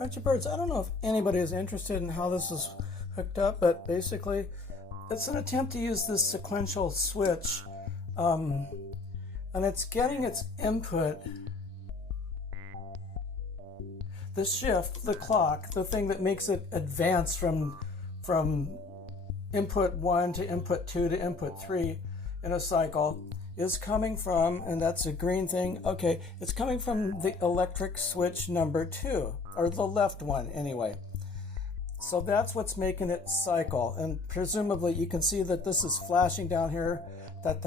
Alright, birds, I don't know if anybody is interested in how this is hooked up, but basically it's an attempt to use this sequential switch, and it's getting its input, the shift, the clock, the thing that makes it advance from input 1 to input 2 to input 3 in a cycle, is coming from, and that's a green thing, okay, it's coming from the electric switch number 2, or the left one anyway. So that's what's making it cycle, and presumably you can see that this is flashing down here, and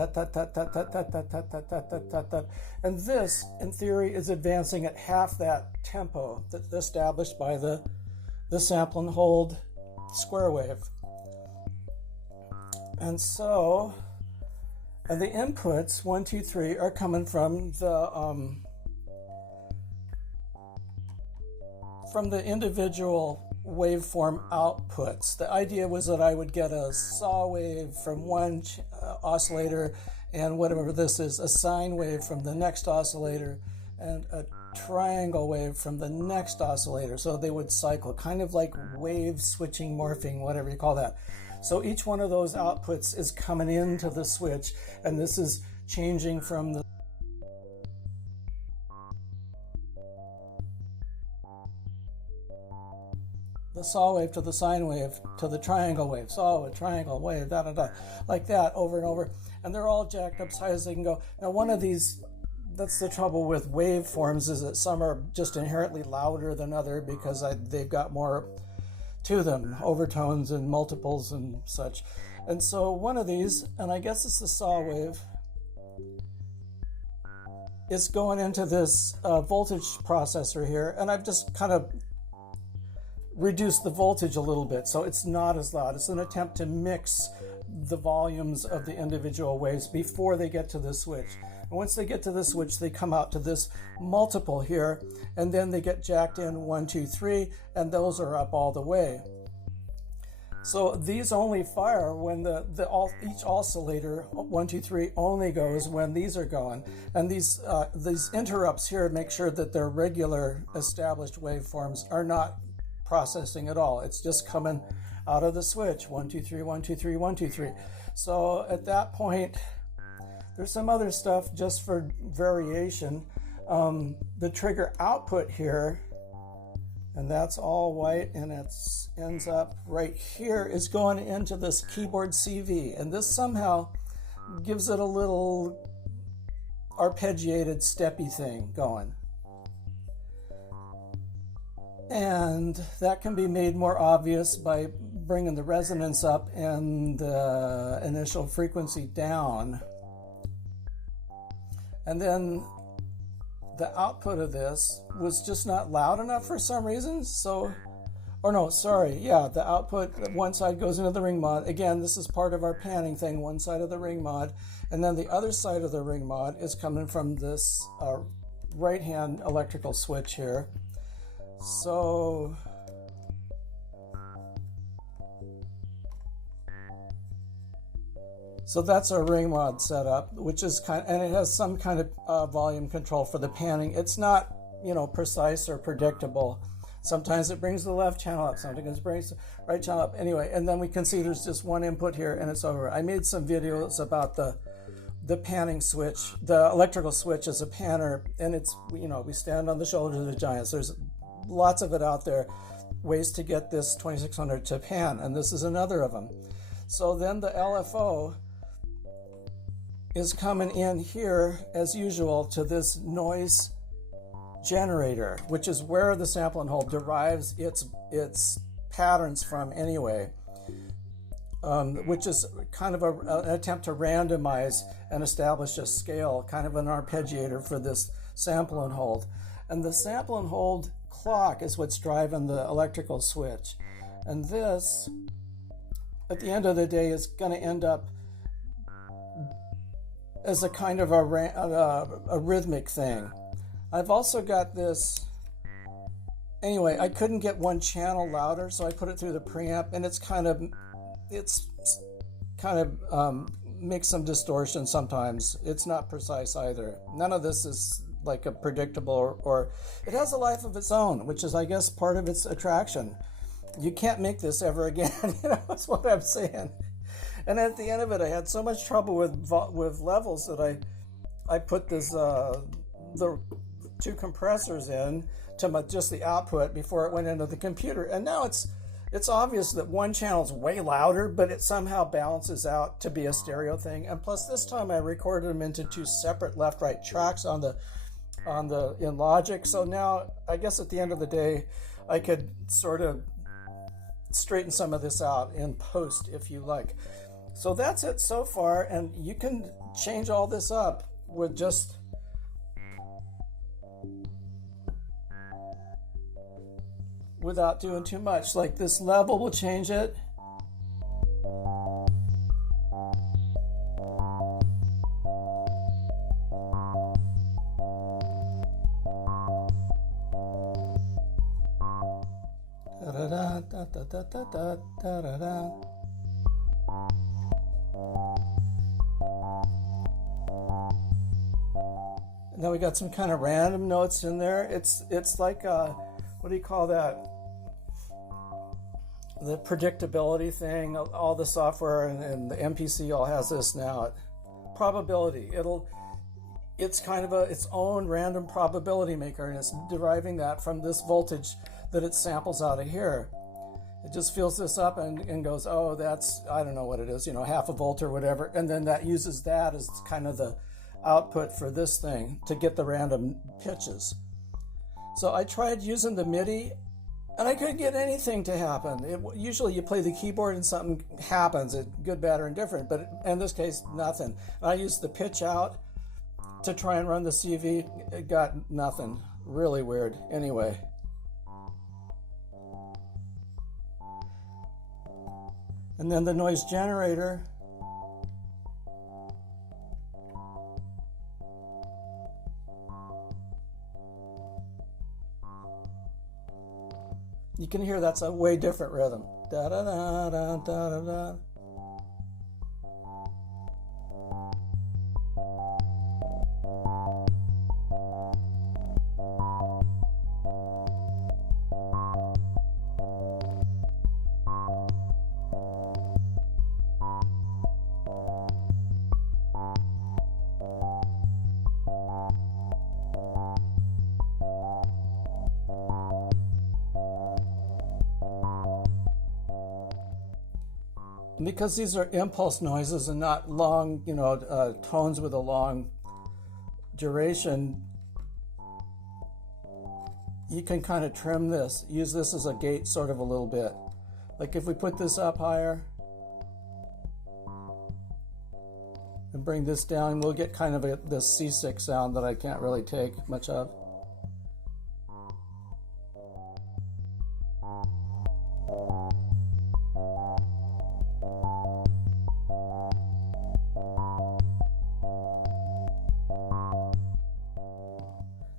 this, in theory, is advancing at half that tempo that's established by the sample and hold square wave. And so, the inputs, 1, 2, 3, are coming from the individual waveform outputs. The idea was that I would get a saw wave from one oscillator, and whatever this is, a sine wave from the next oscillator, and a triangle wave from the next oscillator. So they would cycle, kind of like wave switching, morphing, whatever you call that. So each one of those outputs is coming into the switch, and this is changing from the saw wave to the sine wave to the triangle wave, saw wave, triangle wave, da da da, like that over and over. And they're all jacked up as high as they can go. Now, one of these, that's the trouble with waveforms, is that some are just inherently louder than other because they've got more to them, overtones and multiples and such. And so one of these, and I guess it's the saw wave, is going into this voltage processor here, and I've just kind of reduced the voltage a little bit so it's not as loud. It's an attempt to mix the volumes of the individual waves before they get to the switch. And once they get to the switch, they come out to this multiple here, and then they get jacked in 1, 2, 3, and those are up all the way. So these only fire when each oscillator 1, 2, 3 only goes when these are going, and these interrupts here make sure that their regular established waveforms are not processing at all. It's just coming out of the switch, 1, 2, 3, 1, 2, 3, 1, 2, 3. So at that point, there's some other stuff just for variation. The trigger output here, and that's all white, and it ends up right here, is going into this keyboard CV, and this somehow gives it a little arpeggiated steppy thing going. And that can be made more obvious by bringing the resonance up and the initial frequency down. And then the output of this was just not loud enough for some reason. So, or no, sorry, yeah, the output, one side goes into the ring mod. Again, this is part of our panning thing, one side of the ring mod. And then the other side of the ring mod is coming from this right-hand electrical switch here. So that's our ring mod setup, which is and it has some kind of volume control for the panning. It's not, precise or predictable. Sometimes it brings the left channel up, sometimes it brings the right channel up. Anyway, and then we can see there's just one input here and it's over. I made some videos about the panning switch. The electrical switch is a panner, and it's, we stand on the shoulders of the giants. There's lots of it out there, ways to get this 2600 to pan, and this is another of them. So then the LFO is coming in here as usual to this noise generator, which is where the sample and hold derives its patterns from anyway, which is kind of an attempt to randomize and establish a scale, kind of an arpeggiator for this sample and hold. And the sample and hold clock is what's driving the electrical switch. And this, at the end of the day, is going to end up as a kind of a rhythmic thing. I've also got this, anyway, I couldn't get one channel louder, so I put it through the preamp, and it's kind of makes some distortion sometimes. It's not precise either. None of this is like a predictable, or it has a life of its own, which is, I guess, part of its attraction. You can't make this ever again. That's what I'm saying. And at the end of it, I had so much trouble with levels that I put the 2 compressors in to just the output before it went into the computer. And now it's obvious that one channel's way louder, but it somehow balances out to be a stereo thing. And plus, this time I recorded them into 2 separate left-right tracks in Logic. So now, I guess at the end of the day, I could sort of straighten some of this out in post if you like. So that's it so far, and you can change all this up with just without doing too much. Like this level will change it. Da, da, da, da, da, da, da, da, da, da. Now we got some kind of random notes in there. It's like what do you call that? The predictability thing. All the software and the MPC all has this now. Probability. It's kind of its own random probability maker, and it's deriving that from this voltage that it samples out of here. It just fills this up and goes, oh, that's, I don't know what it is, half a volt or whatever, and then that uses that as kind of the output for this thing to get the random pitches. So I tried using the MIDI, and I couldn't get anything to happen. Usually you play the keyboard and something happens, good, bad, or indifferent, but in this case, nothing. I used the pitch out to try and run the CV. It got nothing. Really weird. Anyway. And then the noise generator. You can hear that's a way different rhythm. Da da da da da da da. Because these are impulse noises and not long, tones with a long duration, you can kind of trim this, use this as a gate sort of a little bit. Like if we put this up higher and bring this down, we'll get kind of this C6 sound that I can't really take much of.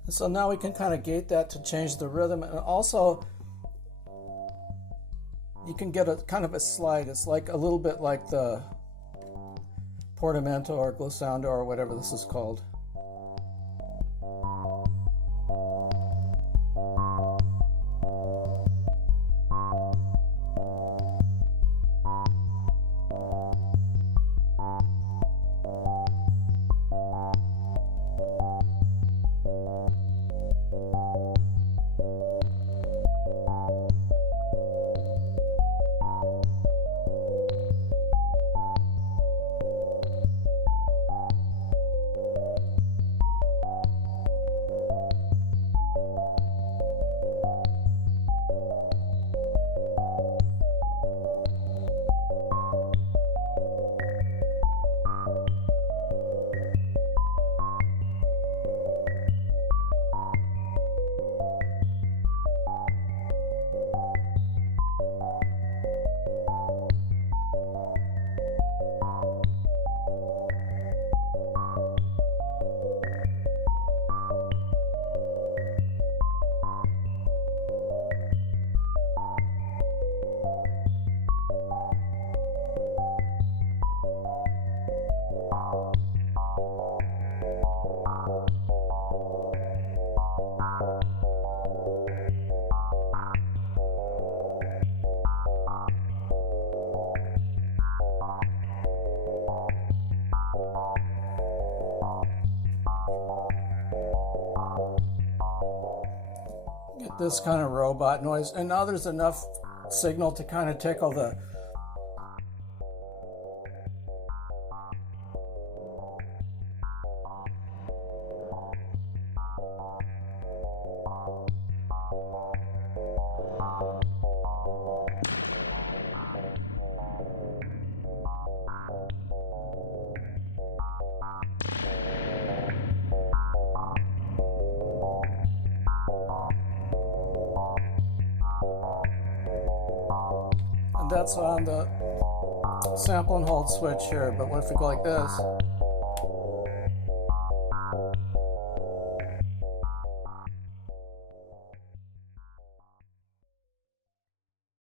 So now we can kind of gate that to change the rhythm, and also you can get a kind of a slide. It's like a little bit like the portamento or glissando or whatever this is called. This kind of robot noise, and now there's enough signal to kind of tickle the that's on the sample and hold switch here, but what if we go like this?